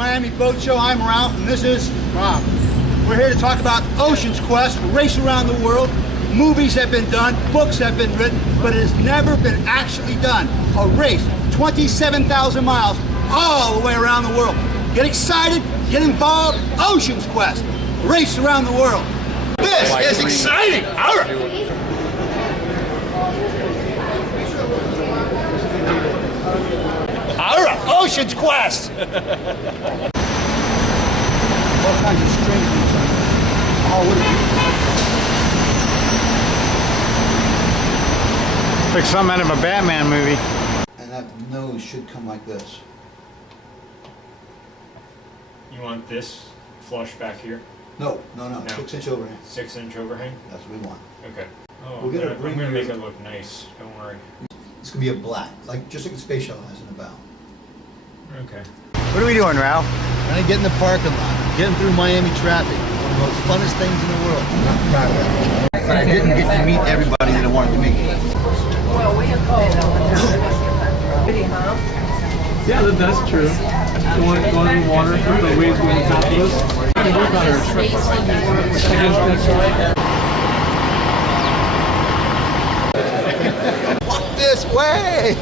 Miami Boat Show. I'm Ralph, and this is Rob. We're here to talk about Ocean's Quest, a race around the world. Movies have been done, books have been written, but it has never been actually done. A race, 27,000 miles, all the way around the world. Get excited, get involved. Ocean's Quest, a race around the world. This is exciting! All right. All right, Ocean's Quest! All kinds of strange things. Oh, what Looks like something out of a Batman movie. And that nose should come like this. You want this flush back here? No. No. 6-inch overhang. 6-inch overhang? That's what we want. Okay. Oh, We're gonna I'm bring gonna your- make it look nice. Don't worry. It's gonna be a black, just like the space shuttle has in the bow. Okay. What are we doing, Ralph? Trying to get in the parking lot, getting through Miami traffic. One of the most funnest things in the world. I'm not proud of that. But I didn't get to meet everybody that I wanted to meet. Yeah, that's true. Going in the water, the waves going on top of us. I can work on Walk this way!